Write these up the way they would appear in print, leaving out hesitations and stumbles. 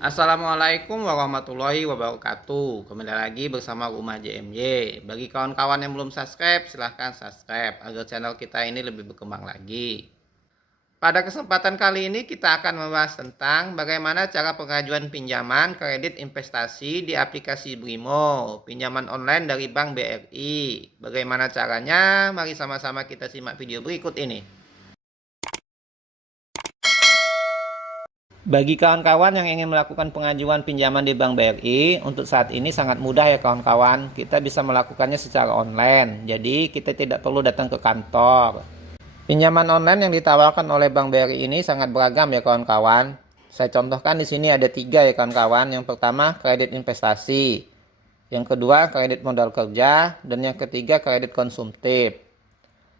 Assalamualaikum warahmatullahi wabarakatuh. Kembali lagi bersama Rumah JMY. Bagi kawan-kawan yang belum subscribe, silahkan subscribe agar channel kita ini lebih berkembang lagi. Pada kesempatan kali ini kita akan membahas tentang bagaimana cara pengajuan pinjaman kredit investasi di aplikasi Brimo, pinjaman online dari Bank BRI. Bagaimana caranya? Mari sama-sama kita simak video berikut ini. Bagi kawan-kawan yang ingin melakukan pengajuan pinjaman di Bank BRI, untuk saat ini sangat mudah ya kawan-kawan. Kita bisa melakukannya secara online, jadi kita tidak perlu datang ke kantor. Pinjaman online yang ditawarkan oleh Bank BRI ini sangat beragam ya kawan-kawan. Saya contohkan di sini ada 3 ya kawan-kawan. Yang pertama kredit investasi, yang kedua kredit modal kerja, dan yang ketiga kredit konsumtif.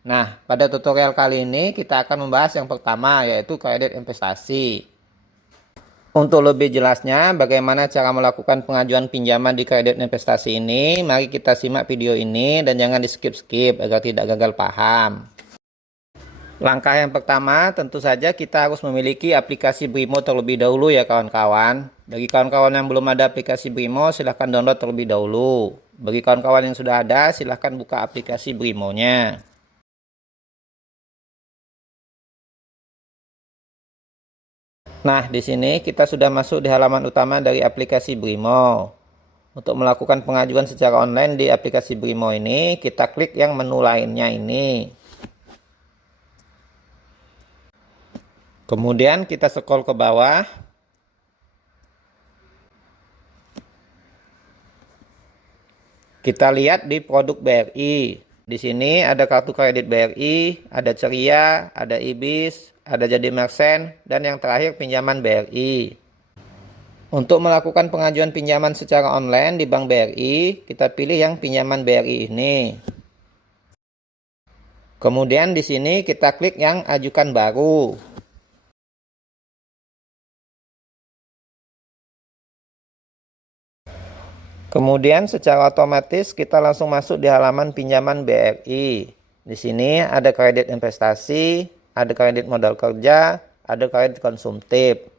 Nah, pada tutorial kali ini kita akan membahas yang pertama, yaitu kredit investasi. Untuk lebih jelasnya bagaimana cara melakukan pengajuan pinjaman di kredit investasi ini, mari kita simak video ini dan jangan di skip-skip agar tidak gagal paham. Langkah yang pertama, tentu saja kita harus memiliki aplikasi Brimo terlebih dahulu ya kawan-kawan. Bagi kawan-kawan yang belum ada aplikasi Brimo, silahkan download terlebih dahulu. Bagi kawan-kawan yang sudah ada, silahkan buka aplikasi Brimo-nya. Nah, di sini kita sudah masuk di halaman utama dari aplikasi Brimo. Untuk melakukan pengajuan secara online di aplikasi Brimo ini, kita klik yang menu lainnya ini. Kemudian kita scroll ke bawah. Kita lihat di produk BRI. Di sini ada kartu kredit BRI, ada Ceria, ada IBIS, ada Jadi Merchant, dan yang terakhir pinjaman BRI. Untuk melakukan pengajuan pinjaman secara online di Bank BRI, kita pilih yang pinjaman BRI ini. Kemudian di sini kita klik yang ajukan baru. Kemudian secara otomatis kita langsung masuk di halaman pinjaman BRI. Di sini ada kredit investasi, ada kredit modal kerja, ada kredit konsumtif.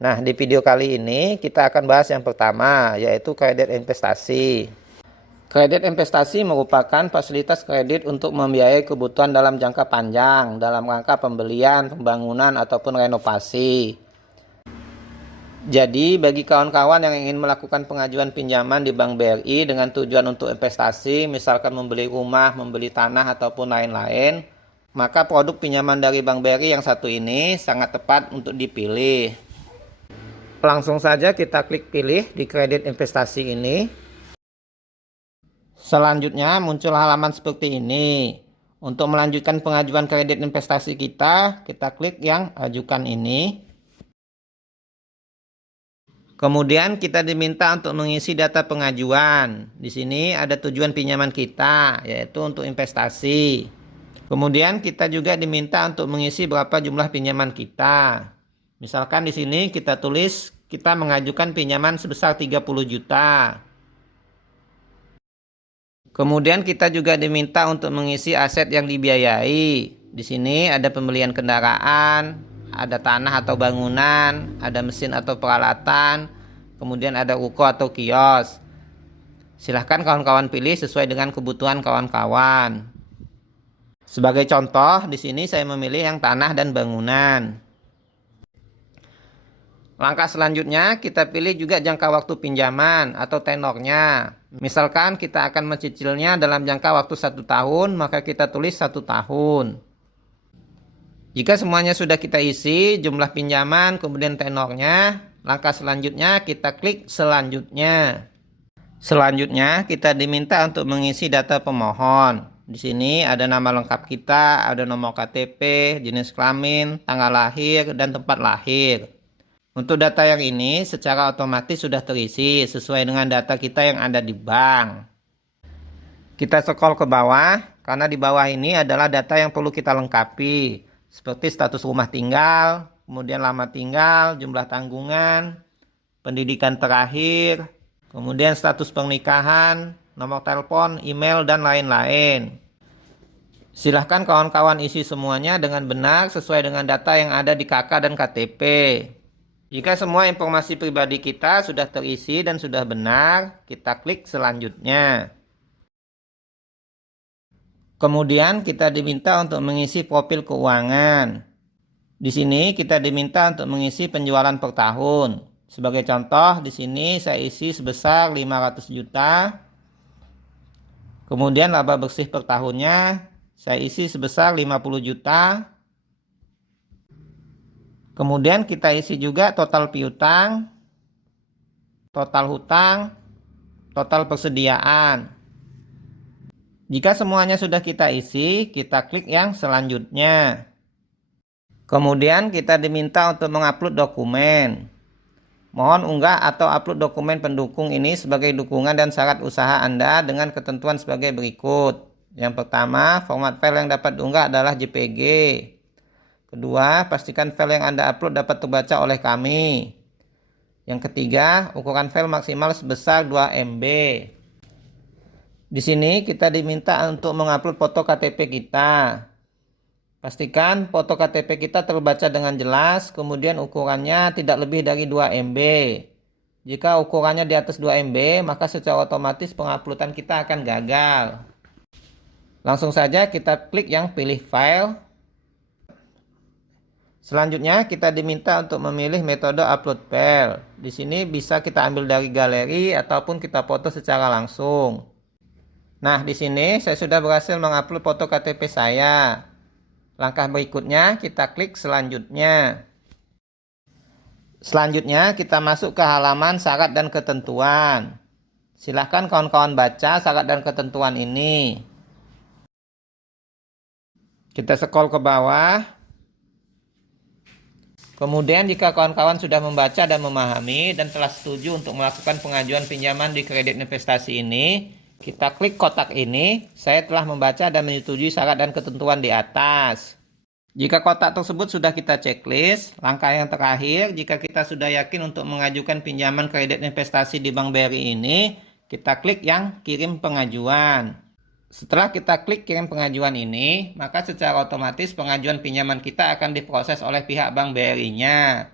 Nah, di video kali ini kita akan bahas yang pertama, yaitu kredit investasi. Kredit investasi merupakan fasilitas kredit untuk membiayai kebutuhan dalam jangka panjang, dalam rangka pembelian, pembangunan, ataupun renovasi. Jadi, bagi kawan-kawan yang ingin melakukan pengajuan pinjaman di Bank BRI dengan tujuan untuk investasi, misalkan membeli rumah, membeli tanah, ataupun lain-lain, maka produk pinjaman dari Bank BRI yang satu ini sangat tepat untuk dipilih. Langsung saja kita klik pilih di kredit investasi ini. Selanjutnya muncul halaman seperti ini. Untuk melanjutkan pengajuan kredit investasi kita klik yang ajukan ini. Kemudian kita diminta untuk mengisi data pengajuan. Di sini ada tujuan pinjaman kita, yaitu untuk investasi. Kemudian kita juga diminta untuk mengisi berapa jumlah pinjaman kita. Misalkan di sini kita tulis kita mengajukan pinjaman sebesar 30 juta. Kemudian kita juga diminta untuk mengisi aset yang dibiayai. Di sini ada pembelian kendaraan, ada tanah atau bangunan, ada mesin atau peralatan, kemudian ada ruko atau kios. Silahkan kawan-kawan pilih sesuai dengan kebutuhan kawan-kawan. Sebagai contoh, di sini saya memilih yang tanah dan bangunan. Langkah selanjutnya, kita pilih juga jangka waktu pinjaman atau tenornya. Misalkan kita akan mencicilnya dalam jangka waktu 1 tahun, maka kita tulis 1 tahun. Jika semuanya sudah kita isi, jumlah pinjaman, kemudian tenornya, langkah selanjutnya kita klik selanjutnya. Selanjutnya kita diminta untuk mengisi data pemohon. Di sini ada nama lengkap kita, ada nomor KTP, jenis kelamin, tanggal lahir, dan tempat lahir. Untuk data yang ini secara otomatis sudah terisi sesuai dengan data kita yang ada di bank. Kita scroll ke bawah, karena di bawah ini adalah data yang perlu kita lengkapi. Seperti status rumah tinggal, kemudian lama tinggal, jumlah tanggungan, pendidikan terakhir, kemudian status pernikahan, nomor telepon, email, dan lain-lain. Silahkan kawan-kawan isi semuanya dengan benar sesuai dengan data yang ada di KK dan KTP. Jika semua informasi pribadi kita sudah terisi dan sudah benar, kita klik selanjutnya. Kemudian kita diminta untuk mengisi profil keuangan. Di sini kita diminta untuk mengisi penjualan per tahun. Sebagai contoh, di sini saya isi sebesar 500 juta. Kemudian laba bersih per tahunnya saya isi sebesar 50 juta. Kemudian kita isi juga total piutang, total hutang, total persediaan. Jika semuanya sudah kita isi, kita klik yang selanjutnya. Kemudian kita diminta untuk mengupload dokumen. Mohon unggah atau upload dokumen pendukung ini sebagai dukungan dan syarat usaha Anda dengan ketentuan sebagai berikut. Yang pertama, format file yang dapat diunggah adalah JPG. Kedua, pastikan file yang Anda upload dapat terbaca oleh kami. Yang ketiga, ukuran file maksimal sebesar 2 MB. Di sini kita diminta untuk mengupload foto KTP kita. Pastikan foto KTP kita terbaca dengan jelas, kemudian ukurannya tidak lebih dari 2 MB. Jika ukurannya di atas 2 MB, maka secara otomatis penguploadan kita akan gagal. Langsung saja kita klik yang pilih file. Selanjutnya kita diminta untuk memilih metode upload file. Di sini bisa kita ambil dari galeri ataupun kita foto secara langsung. Nah, di sini saya sudah berhasil mengupload foto KTP saya. Langkah berikutnya kita klik selanjutnya. Selanjutnya kita masuk ke halaman syarat dan ketentuan. Silahkan kawan-kawan baca syarat dan ketentuan ini. Kita scroll ke bawah. Kemudian jika kawan-kawan sudah membaca dan memahami dan telah setuju untuk melakukan pengajuan pinjaman di kredit investasi ini, kita klik kotak ini, saya telah membaca dan menyetujui syarat dan ketentuan di atas. Jika kotak tersebut sudah kita checklist, langkah yang terakhir, jika kita sudah yakin untuk mengajukan pinjaman kredit investasi di Bank BRI ini, kita klik yang kirim pengajuan. Setelah kita klik kirim pengajuan ini, maka secara otomatis pengajuan pinjaman kita akan diproses oleh pihak Bank BRI-nya.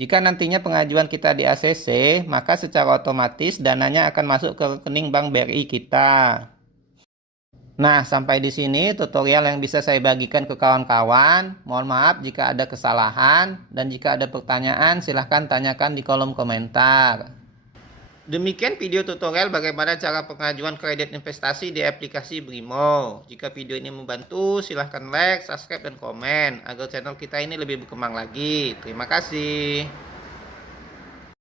Jika nantinya pengajuan kita di ACC, maka secara otomatis dananya akan masuk ke rekening Bank BRI kita. Nah, sampai di sini tutorial yang bisa saya bagikan ke kawan-kawan. Mohon maaf jika ada kesalahan, dan jika ada pertanyaan silahkan tanyakan di kolom komentar. Demikian video tutorial bagaimana cara pengajuan kredit investasi di aplikasi Brimo. Jika video ini membantu, silahkan like, subscribe, dan komen agar channel kita ini lebih berkembang lagi. Terima kasih.